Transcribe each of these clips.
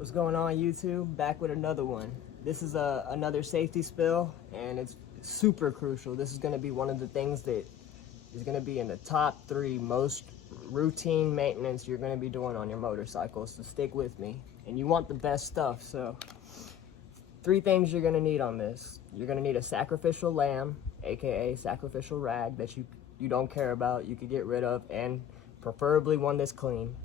What's going on, YouTube? Back with another one. This is another safety spill, and it's super crucial. This is going to be one of the things that is going to be in the top 3 most routine maintenance you're going to be doing on your motorcycle, so stick with me. And you want the best stuff, so 3 things you're going to need on this. You're going to need a sacrificial lamb, aka sacrificial rag that you don't care about, you could get rid of, and preferably one that's clean.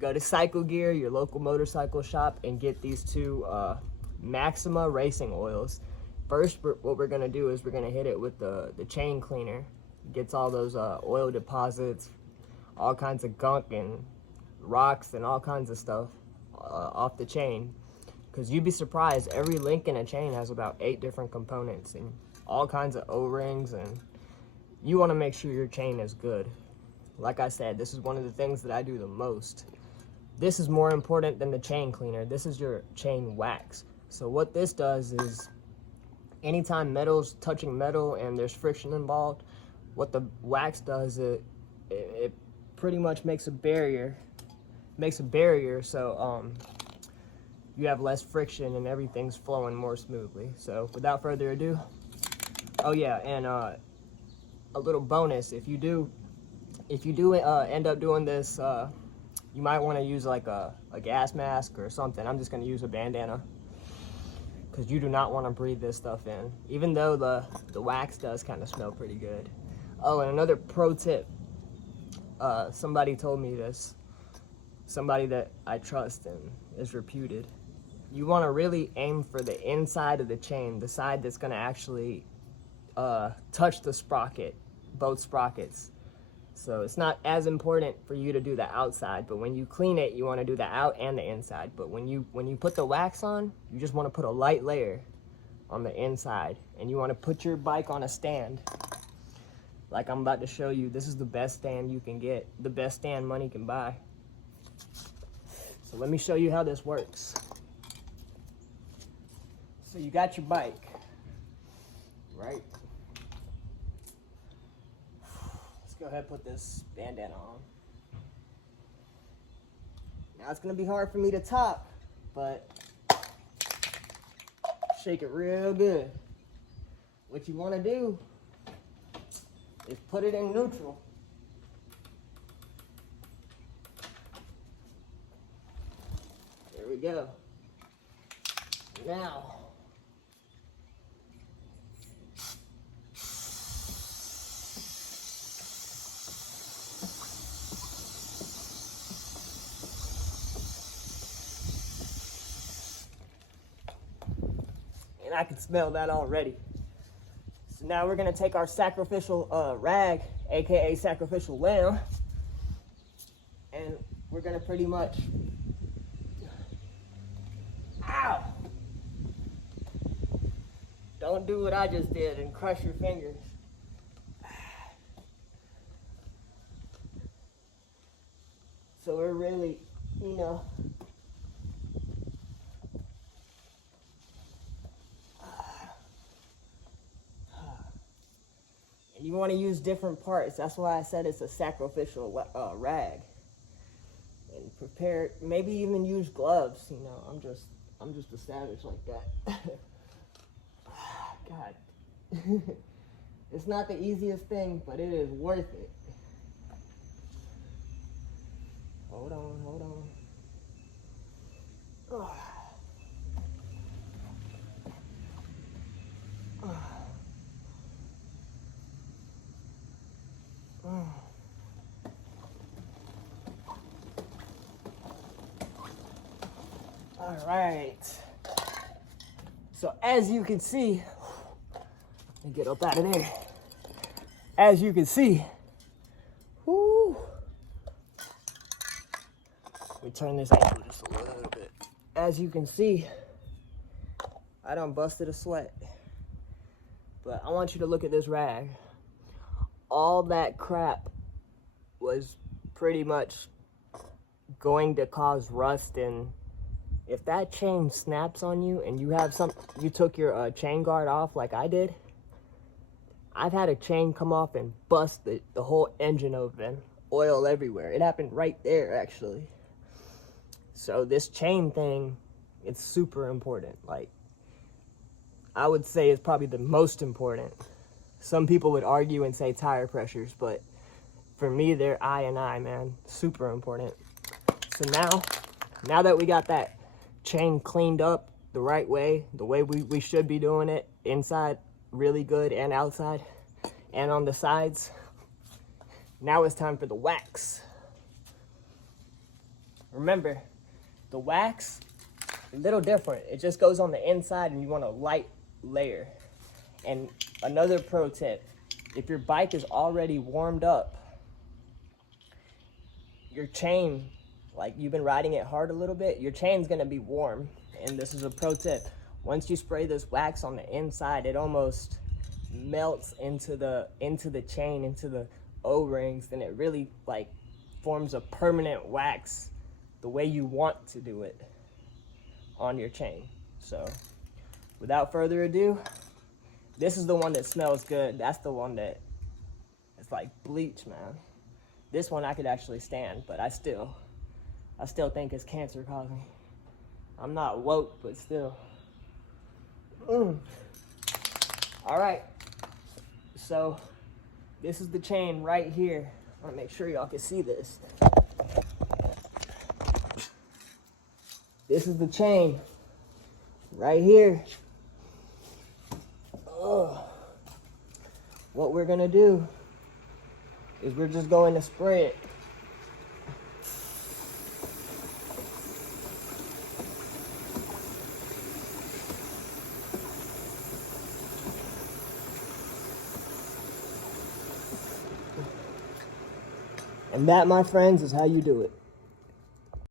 Go to Cycle Gear, your local motorcycle shop, and get these 2 Maxima racing oils. First, what we're gonna do is we're gonna hit it with the chain cleaner. It gets all those oil deposits, all kinds of gunk and rocks and all kinds of stuff off the chain. Because you'd be surprised, every link in a chain has about 8 different components and all kinds of O-rings, and you wanna make sure your chain is good. Like I said, this is one of the things that I do the most. This is more important than the chain cleaner. This is your chain wax. So what this does is, anytime metal's touching metal and there's friction involved, what the wax does, it pretty much makes a barrier. So you have less friction and everything's flowing more smoothly. So without further ado, oh yeah, and a little bonus, if you do end up doing this, you might want to use like a gas mask or something. I'm just going to use a bandana because you do not want to breathe this stuff in, even though the wax does kind of smell pretty good. Oh, and another pro tip, somebody told me this, somebody that I trust and is reputed. You want to really aim for the inside of the chain, the side that's going to actually touch the sprocket, both sprockets. So it's not as important for you to do the outside, but when you clean it, you want to do the out and the inside. But when you put the wax on, you just want to put a light layer on the inside, and you want to put your bike on a stand. Like I'm about to show you, this is the best stand you can get, the best stand money can buy. So let me show you how this works. So you got your bike, right? Go ahead and put this bandana on. Now it's gonna be hard for me to top, but shake it real good. What you wanna do is put it in neutral. There we go. Now, and I can smell that already. So now we're gonna take our sacrificial rag, aka sacrificial lamb, and we're gonna pretty much, ow! Don't do what I just did and crush your fingers. So we're really, and you want to use different parts. That's why I said it's a sacrificial rag. And prepare, maybe even use gloves. I'm just a savage like that. God, it's not the easiest thing, but it is worth it. Hold on. All right. So as you can see, let me get up out of there. As you can see, whoo. Let me turn this angle just a little bit. As you can see, I done busted a sweat. But I want you to look at this rag. All that crap was pretty much going to cause rust, and if that chain snaps on you and you took your chain guard off like I did, I've had a chain come off and bust the whole engine open, oil everywhere. It happened right there, actually. So this chain thing, it's super important. Like, I would say it's probably the most important. Some people would argue and say tire pressures, but for me, they're I and I, man. Super important. So now that we got that chain cleaned up the right way, the way we should be doing it, inside really good and outside and on the sides, now it's time for the wax. Remember, the wax, a little different. It just goes on the inside and you want a light layer. And another pro tip, if your bike is already warmed up, your chain, like you've been riding it hard a little bit, your chain's gonna be warm. And this is a pro tip. Once you spray this wax on the inside, it almost melts into the chain, into the O-rings, and it really like forms a permanent wax the way you want to do it on your chain. So without further ado, this is the one that smells good. That's the one that it's like bleach, man. This one I could actually stand, but I still think it's cancer causing. I'm not woke, but still. All right, so this is the chain right here. I want to make sure y'all can see this. This is the chain right here. What we're gonna do is we're just going to spray it. And that, my friends, is how you do it.